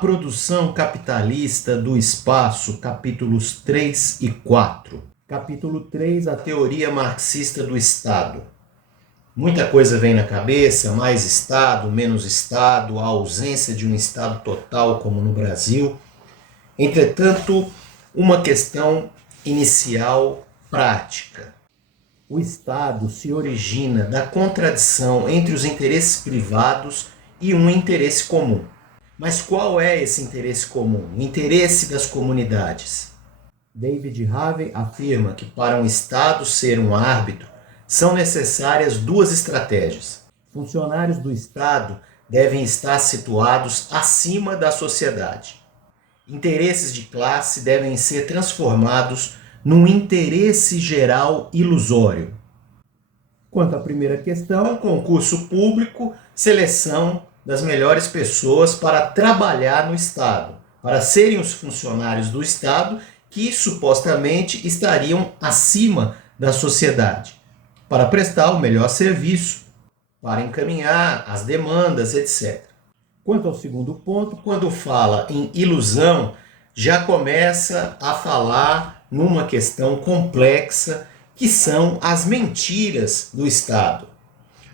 produção capitalista do espaço, capítulos 3 e 4. Capítulo 3, a teoria marxista do Estado. Muita coisa vem na cabeça, mais Estado, menos Estado, a ausência de um Estado total como no Brasil. Entretanto, uma questão inicial prática. O Estado se origina da contradição entre os interesses privados e um interesse comum. Mas qual é esse interesse comum? O interesse das comunidades. David Harvey afirma que para um Estado ser um árbitro, são necessárias duas estratégias. Funcionários do Estado devem estar situados acima da sociedade. Interesses de classe devem ser transformados num interesse geral ilusório. Quanto à primeira questão, concurso público, seleção das melhores pessoas para trabalhar no Estado, para serem os funcionários do Estado que supostamente estariam acima da sociedade, para prestar o melhor serviço, para encaminhar as demandas, etc. Quanto ao segundo ponto, quando fala em ilusão, já começa a falar numa questão complexa, que são as mentiras do Estado.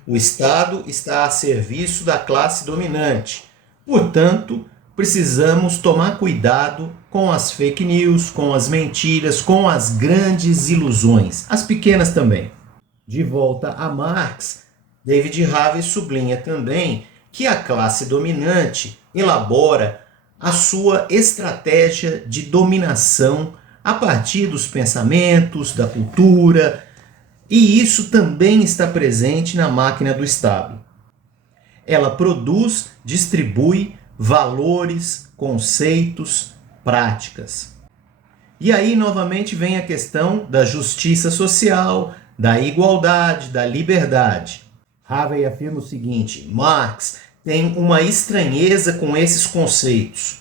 O Estado está a serviço da classe dominante. Portanto, precisamos tomar cuidado com as fake news, com as mentiras, com as grandes ilusões, as pequenas também. De volta a Marx, David Harvey sublinha também que a classe dominante elabora a sua estratégia de dominação a partir dos pensamentos, da cultura, e isso também está presente na máquina do Estado. Ela produz, distribui valores, conceitos, práticas. E aí, novamente, vem a questão da justiça social, da igualdade, da liberdade. Harvey afirma o seguinte: Marx tem uma estranheza com esses conceitos,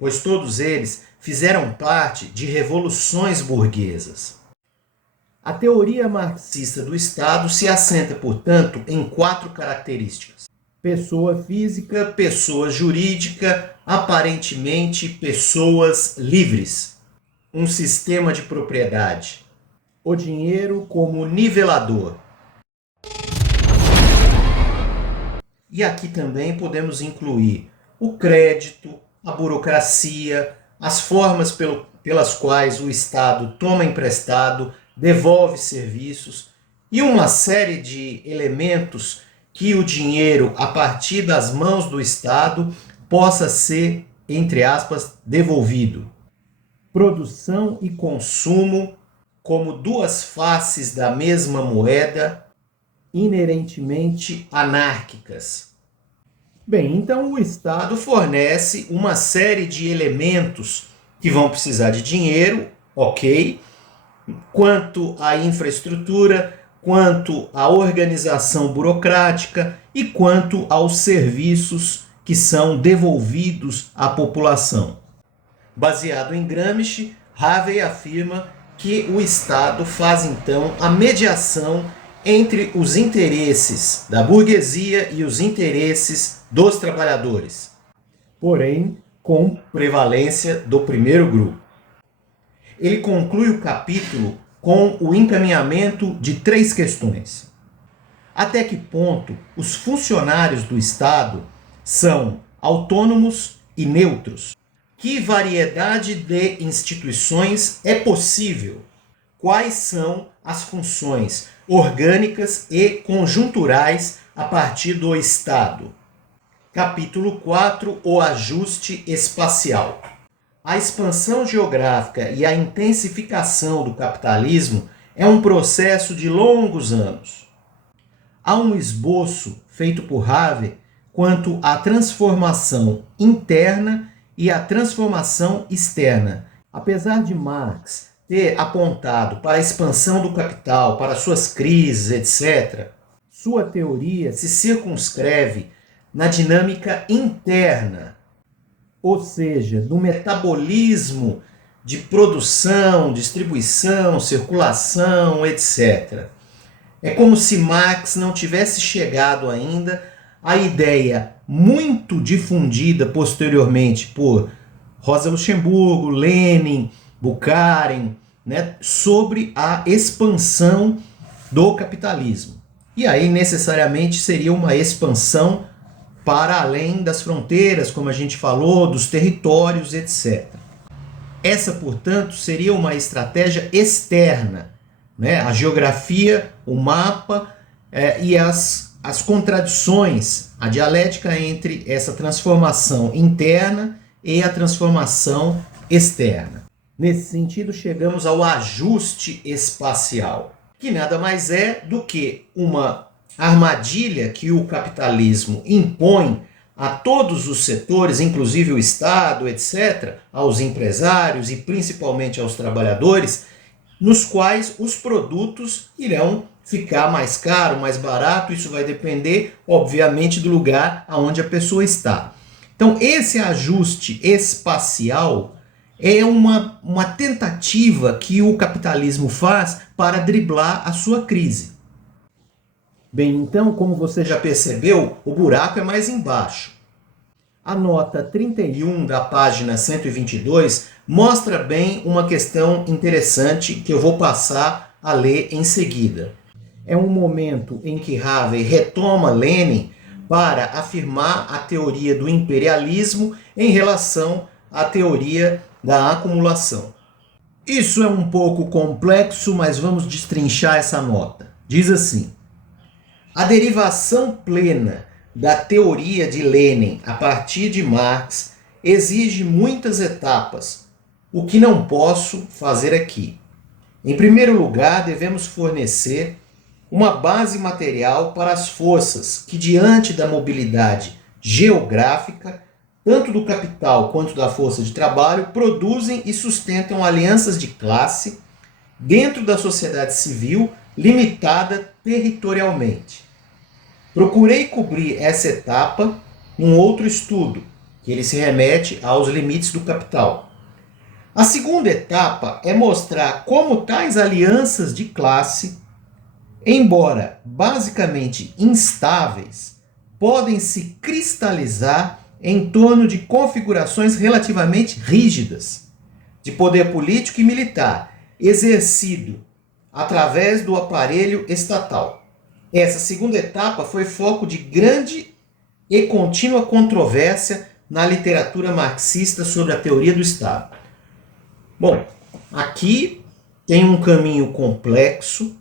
pois todos eles fizeram parte de revoluções burguesas. A teoria marxista do Estado se assenta, portanto, em 4 características. Pessoa física, pessoa jurídica, aparentemente pessoas livres. Um sistema de propriedade. O dinheiro como nivelador. E aqui também podemos incluir o crédito, a burocracia, as formas pelas quais o Estado toma emprestado, devolve serviços e uma série de elementos que o dinheiro, a partir das mãos do Estado, possa ser, entre aspas, devolvido. Produção e consumo como duas faces da mesma moeda, inerentemente anárquicas. Bem, então o Estado fornece uma série de elementos que vão precisar de dinheiro, ok? Quanto à infraestrutura, quanto à organização burocrática e quanto aos serviços que são devolvidos à população. Baseado em Gramsci, Harvey afirma que o Estado faz então a mediação entre os interesses da burguesia e os interesses dos trabalhadores, porém com prevalência do primeiro grupo. Ele conclui o capítulo com o encaminhamento de 3 questões. Até que ponto os funcionários do Estado são autônomos e neutros? Que variedade de instituições é possível? Quais são as funções orgânicas e conjunturais a partir do Estado? Capítulo 4, o ajuste espacial. A expansão geográfica e a intensificação do capitalismo é um processo de longos anos. Há um esboço feito por Harvey quanto à transformação interna e à transformação externa. Apesar de Marx ter apontado para a expansão do capital, para suas crises, etc., sua teoria se circunscreve na dinâmica interna, ou seja, do metabolismo de produção, distribuição, circulação, etc. É como se Marx não tivesse chegado ainda à ideia muito difundida posteriormente por Rosa Luxemburgo, Lenin, Bukharin, né, sobre a expansão do capitalismo. E aí necessariamente seria uma expansão para além das fronteiras, como a gente falou, dos territórios, etc. Essa, portanto, seria uma estratégia externa, né? A geografia, o mapa e as contradições, a dialética entre essa transformação interna e a transformação externa. Nesse sentido, chegamos ao ajuste espacial, que nada mais é do que uma armadilha que o capitalismo impõe a todos os setores, inclusive o Estado, etc., aos empresários e principalmente aos trabalhadores, nos quais os produtos irão ficar mais caro, mais barato. Isso vai depender, obviamente, do lugar onde a pessoa está. Então, esse ajuste espacial é uma tentativa que o capitalismo faz para driblar a sua crise. Bem, então, como você já percebeu, o buraco é mais embaixo. A nota 31 da página 122 mostra bem uma questão interessante que eu vou passar a ler em seguida. É um momento em que Harvey retoma Lenin para afirmar a teoria do imperialismo em relação à teoria da acumulação. Isso é um pouco complexo, mas vamos destrinchar essa nota. Diz assim: a derivação plena da teoria de Lenin a partir de Marx exige muitas etapas, o que não posso fazer aqui. Em primeiro lugar, devemos fornecer uma base material para as forças que, diante da mobilidade geográfica, tanto do capital quanto da força de trabalho, produzem e sustentam alianças de classe dentro da sociedade civil limitada territorialmente. Procurei cobrir essa etapa num outro estudo, que ele se remete aos limites do capital. A segunda etapa é mostrar como tais alianças de classe, embora basicamente instáveis, podem se cristalizar em torno de configurações relativamente rígidas, de poder político e militar, exercido através do aparelho estatal. Essa segunda etapa foi foco de grande e contínua controvérsia na literatura marxista sobre a teoria do Estado. Bom, aqui tem um caminho complexo,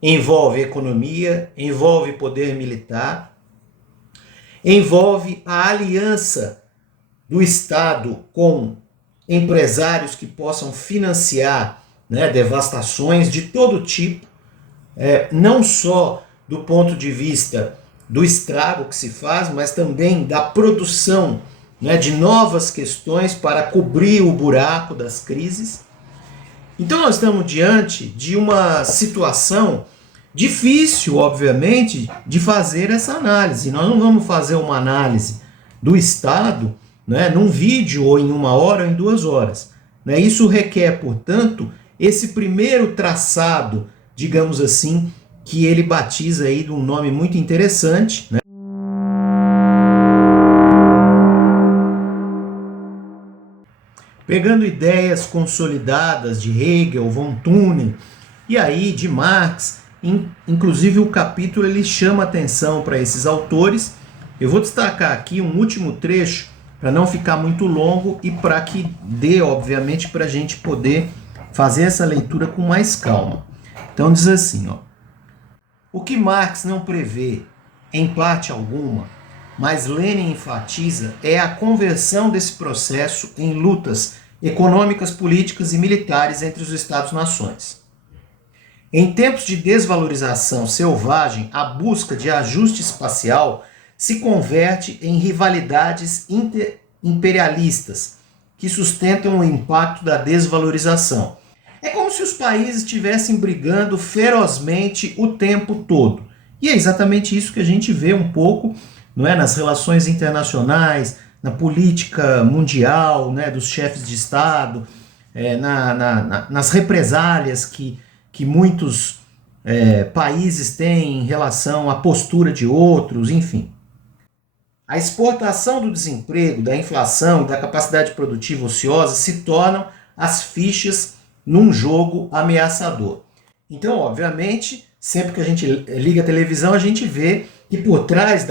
envolve economia, envolve poder militar, envolve a aliança do Estado com empresários que possam financiar, né, devastações de todo tipo, não só do ponto de vista do estrago que se faz, mas também da produção, né, de novas questões para cobrir o buraco das crises. Então nós estamos diante de uma situação difícil, obviamente, de fazer essa análise. Nós não vamos fazer uma análise do Estado, né, num vídeo ou em 1 hora ou em 2 horas. Né? Isso requer, portanto, esse primeiro traçado, digamos assim, que ele batiza aí de um nome muito interessante, né? Pegando ideias consolidadas de Hegel, von Thunen e aí de Marx, inclusive o capítulo ele chama atenção para esses autores. Eu vou destacar aqui um último trecho para não ficar muito longo e para que dê, obviamente, para a gente poder fazer essa leitura com mais calma. Então diz assim, ó: o que Marx não prevê, em parte alguma, mas Lenin enfatiza, é a conversão desse processo em lutas econômicas, políticas e militares entre os Estados-nações. Em tempos de desvalorização selvagem, a busca de ajuste espacial se converte em rivalidades imperialistas que sustentam o impacto da desvalorização. É como se os países estivessem brigando ferozmente o tempo todo. E é exatamente isso que a gente vê um pouco, não é, nas relações internacionais, na política mundial, né, dos chefes de Estado, nas represálias que muitos países têm em relação à postura de outros, enfim. A exportação do desemprego, da inflação e da capacidade produtiva ociosa se tornam as fichas num jogo ameaçador. Então, obviamente, sempre que a gente liga a televisão, a gente vê que por trás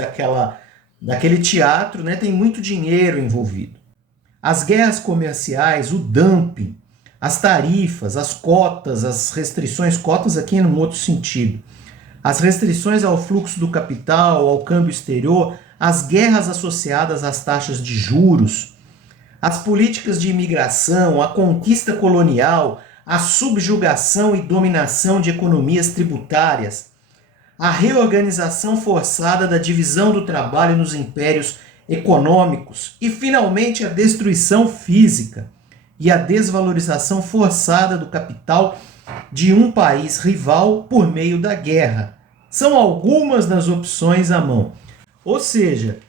daquele teatro, né, tem muito dinheiro envolvido. As guerras comerciais, o dumping, as tarifas, as cotas, as restrições, cotas aqui num outro sentido, as restrições ao fluxo do capital, ao câmbio exterior, as guerras associadas às taxas de juros, as políticas de imigração, a conquista colonial, a subjugação e dominação de economias tributárias, a reorganização forçada da divisão do trabalho nos impérios econômicos e, finalmente, a destruição física e a desvalorização forçada do capital de um país rival por meio da guerra. São algumas das opções à mão. Ou seja,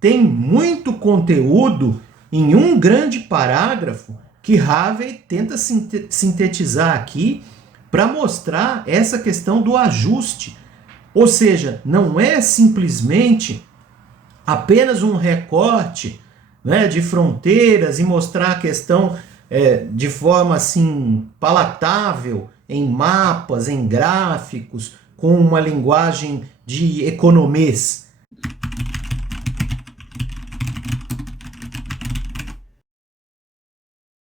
tem muito conteúdo em um grande parágrafo que Harvey tenta sintetizar aqui para mostrar essa questão do ajuste. Ou seja, não é simplesmente apenas um recorte, né, de fronteiras e mostrar a questão de forma assim palatável, em mapas, em gráficos, com uma linguagem de economês.